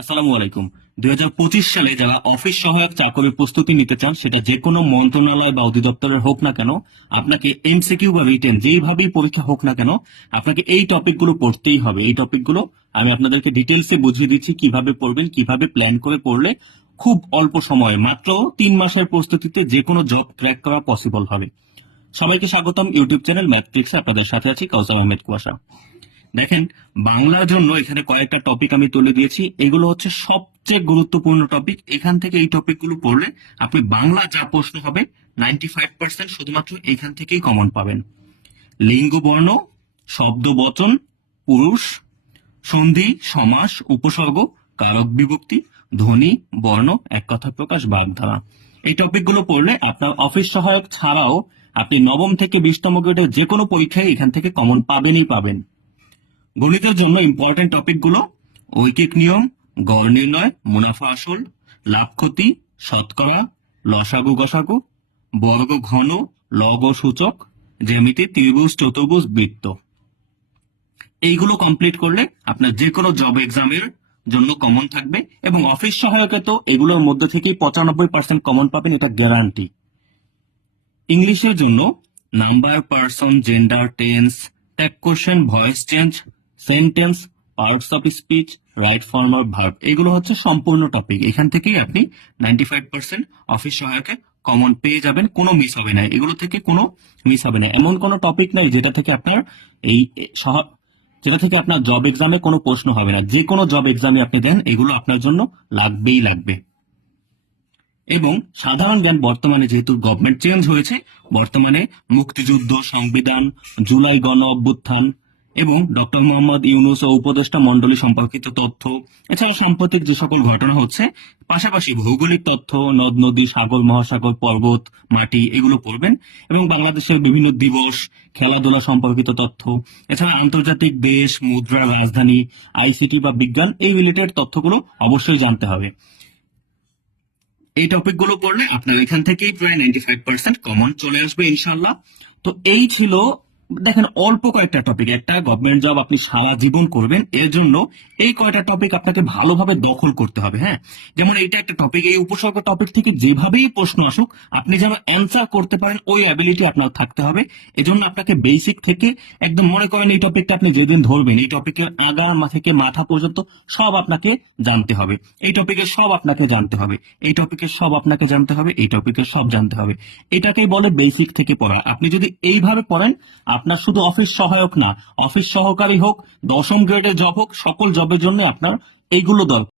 আসসালামু আলাইকুম। দুই হাজার পঁচিশ সালে যারা অফিস সহায়ক চাকরির প্রস্তুতি নিতে চান, সেটা যে কোনো মন্ত্রণালয় বা অধিদপ্তরের হোক না কেন, আপনাকে এমসিকিউ বা রিটেন যেইভাবেই পরীক্ষা হোক না কেন, আপনাকে এই টপিকগুলো পড়তেই হবে। এই টপিকগুলো আমি আপনাদেরকে ডিটেলসে বুঝিয়ে দিচ্ছি, কীভাবে পড়বেন, কীভাবে প্ল্যান করে পড়লে খুব অল্প সময়ে, মাত্র তিন মাসের প্রস্তুতিতে যে কোনো জব ক্র্যাক করা পসিবল হবে। সবাইকে স্বাগতম ইউটিউব চ্যানেল ম্যাথট্রিক্সে আপনাদের সাথে আছি কাউসার আহমেদ কুয়াশা। দেখেন, বাংলার জন্য এখানে কয়েকটা টপিক আমি তুলে দিয়েছি। এগুলো হচ্ছে সবচেয়ে গুরুত্বপূর্ণ টপিক এখান থেকে এই টপিকগুলো পড়লে আপনি বাংলা যা প্রশ্ন হবে নাইনটি ফাইভ পার্সেন্ট শুধুমাত্র এখান থেকেই কমন পাবেন। লিঙ্গ, বর্ণ, শব্দ, বচন, পুরুষ, সন্ধি, সমাস, উপসর্গ, কারক বিভক্তি, ধ্বনি, বর্ণ, এক কথা প্রকাশ, বাগধারা। এই টপিকগুলো পড়লে আপনার অফিস সহায়ক ছাড়াও আপনি নবম থেকে বিশতম গ্রেডের যে কোনো পরীক্ষায় এখান থেকে কমন পাবেনই পাবেন। গণিতের জন্য ইম্পর্টেন্ট টপিকগুলো ঐকিক নিয়ম, গড় নির্ণয়, মুনাফা আসল, লাভ ক্ষতি, শতকরা, লসাগু গসাগু, বর্গ ঘন, লব সূচক, জ্যামিতি, ত্রিভুজ, চতুর্ভুজ, বৃত্ত। এইগুলো কমপ্লিট করলে আপনার যে কোনো জব এক্সামের জন্য কমন থাকবে এবং অফিস সহায়কে তো এগুলোর মধ্যে থেকেই পঁচানব্বই পার্সেন্ট কমন পাবেন, এটা গ্যারান্টি ইংলিশের জন্য number person gender tense tag question voice change sentence parts of speech right form of verb এগুলো হচ্ছে সম্পূর্ণ টপিক এখান থেকেই আপনি নাইনটি ফাইভ পার্সেন্ট অফিস সহায়কে কমন পেয়ে যাবেন, কোনো মিস হবে না। এগুলো থেকে কোনো মিস হবে না। এমন কোনো টপিক নাই যেটা থেকে আপনার এই যেটা থেকে আপনার জব এক্সামে কোনো প্রশ্ন হবে না। যে কোনো জব এক্সামে আপনি দেন, এগুলো আপনার জন্য লাগবেই লাগবে। এবং সাধারণ জ্ঞান বর্তমানে যেহেতু গভর্নমেন্ট চেঞ্জ হয়েছে, বর্তমানে মুক্তিযুদ্ধ, সংবিধান, জুলাই গণ অভ্যুত্থান এবং ডক্টর মোহাম্মদ ইউনুস ও উপদেষ্টা মন্ডলী সম্পর্কিত তথ্য এছাড়া সাম্প্রতিক যে সকল ঘটনা হচ্ছে, পাশাপাশি ভৌগোলিক তথ্য, নদ, নদী, সাগর, মহাসাগর, পর্বত, মাটি, এগুলো পড়বেন, এবং বাংলাদেশের বিভিন্ন দিবস, খেলাধুলা সম্পর্কিত তথ্য, এছাড়া আন্তর্জাতিক দেশ, মুদ্রা, রাজধানী, আইসিটি বা বিজ্ঞান, এই রিলেটেড তথ্যগুলো অবশ্যই জানতে হবে। এই টপিকগুলো পড়লে আপনার এখান থেকেই প্রায় নাইনটি ফাইভ পার্সেন্ট কমন চলে আসবে ইনশাল্লাহ তো এই ছিল দেখেন, অল্প কয়েকটা টপিক একটা গভর্নমেন্ট জব আপনি সারা জীবন করবেন, এর জন্য এই কয়টা টপিক আপনাকে ভালোভাবে দখল করতে হবে হ্যাঁ? যেমন এইটা একটা টপিক এই উপসর্গ টপিক থেকে যেভাবেই প্রশ্ন আসুক, আপনি যেন অ্যান্সার করতে পারেন, ওই অ্যাবিলিটি আপনার থাকতে হবে। এজন্য আপনাকে বেসিক থেকে একদম মনে করেন এই টপিকটা আপনি যেদিন ধরবেন, এই টপিকের আগা মা- থেকে মাথা পর্যন্ত সব আপনাকে জানতে হবে। এই টপিকের সব আপনাকে জানতে হবে, এই টপিকের সব আপনাকে জানতে হবে, এই টপিকের সব জানতে হবে। এটাকেই বলে বেসিক থেকে পড়া। আপনি যদি এইভাবে পড়েন আপনার শুধু অফিস সহায়ক না অফিস সহকারী হোক, দশম গ্রেডের জব হোক, সকল জবের জন্য আপনার এইগুলো দরকার।